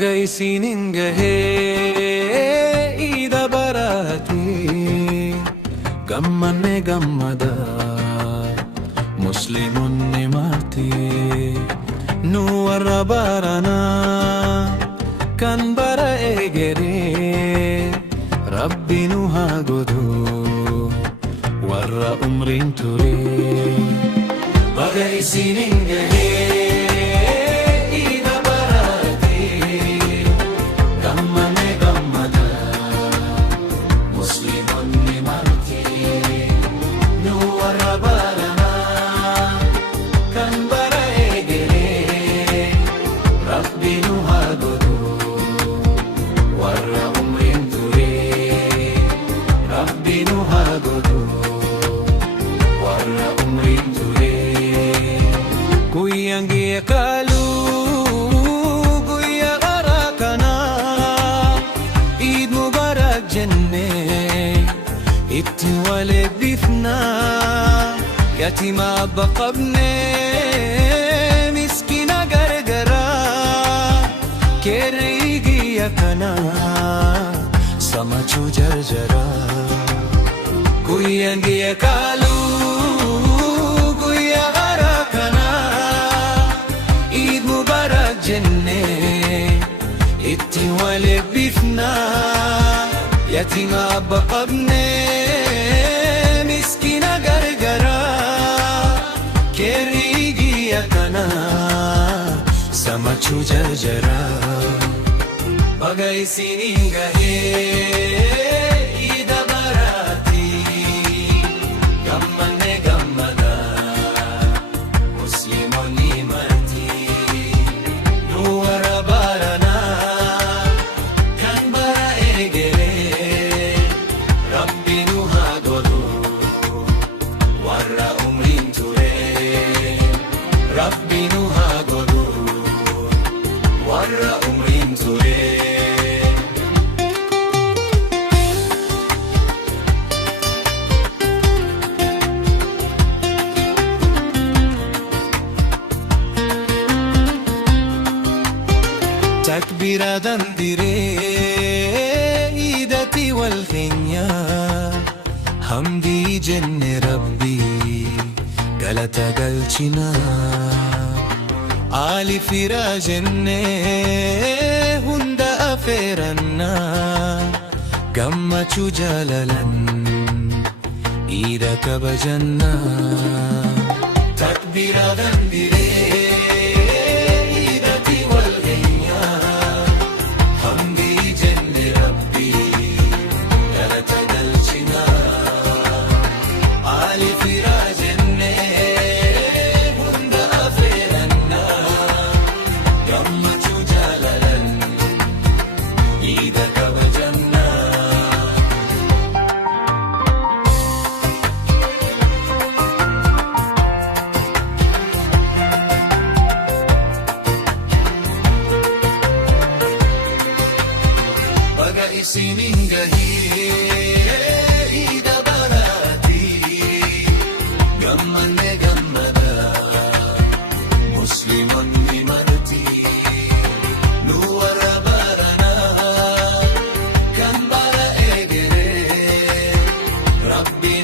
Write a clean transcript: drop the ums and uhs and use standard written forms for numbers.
Bagay sininggahe ida barati Gammanne gammada Muslimun ni marti Nu warra barana Kan bara egere Rabbi nu hagodu Warra umrin ture Bagay sininggahe Kuyang giakalu kuya arakana Eid Mubarak jenne itti walid bifna yatima baqabne miskina gargara kerigi yakana samachu jarjara Kuyang giakalu itti walid bifna yatima baqabne miskina gargara kerigi yakana samachu jarjara Bagay sininggahe ida barati Gammanne gammada Muslimun ni marti Nu warra barana Rabbi nu hagodu warra umrin ture Takbira dandire idati wal khinya hamdi jenne Rabbi galata galchina Ali fira jenne hunda aferanna gammachu jalalan ida kabajanna Takbira dandire idati wal ghayya hamdi jenne Rabbi galata galchina Ali fira Bagay sininggahe ida barati Gammanne gammada Muslimun ni marti Nu warra barana Kan bara egere Rabbi